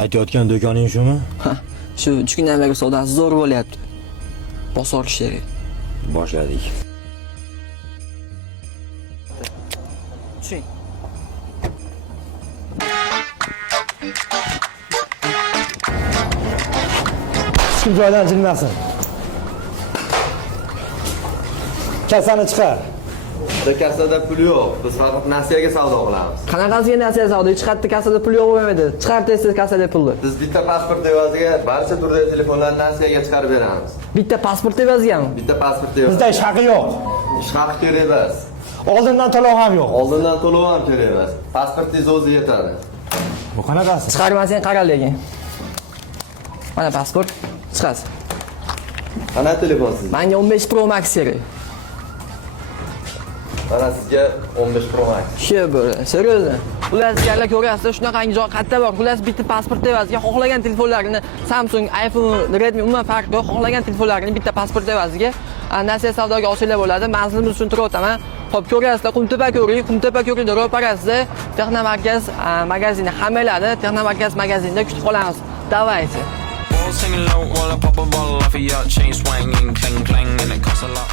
Aytayotgan do'koning shumi? Shu 3 kundan beri savdosi zo'r bo'lyapti. Bosor kerak. Boshladik. Tushing. Hech kim joydan jilmasin. Kasani chiqar. Kassada pul yo'q. Biz faqat nasiyaga savdo qilamiz. Qanaqasiga nasiya savdo? Hech qayerda kassada pul yo'q bo'lmaydi. Chiqar tez kassada pulni. Biz bitta pasport evaziga barcha turdagi telefonlarni nasiyaga chiqarib beramiz. Bitta pasport evazigami? Bitta pasport evaziga. Bizda ish haqi yo'q. Ish haqi kerak emas. Oldindan to'lov ham yo'q. Oldindan to'lov ham kerak emas. Pasportingiz o'zi yetadi. Bu qanaqasi? Chiqarmasang qara lekin. Mana pasport. Chiqasiz. Qanaqa telefon sizda? Menga 15 Pro Max kerak. Mana sizga 15 Pro Max. Shu bo'ldi. Seryozni. Ular sizlarga ko'rasizlar, shunaqangi joy qayerda bor? Ular bitta pasport evaziga xohlagan telefonlarini Samsung, iPhone, Redmi umuman farqi yo'q. Xohlagan telefonlarini bitta pasport evaziga nasiya savdoga olsanglar bo'ladi. Manzilimizni tushuntirib o'taman. Xo'p, ko'rasizlar, Qumtepa ko'ringda ro'parasida Texnomarkaz magazini hammalari Texnomarkaz magazinida kutib qolamiz. Davaychi. Singing low while I pop a bottle off of your chain swinging, clang clang, and it costs a lot.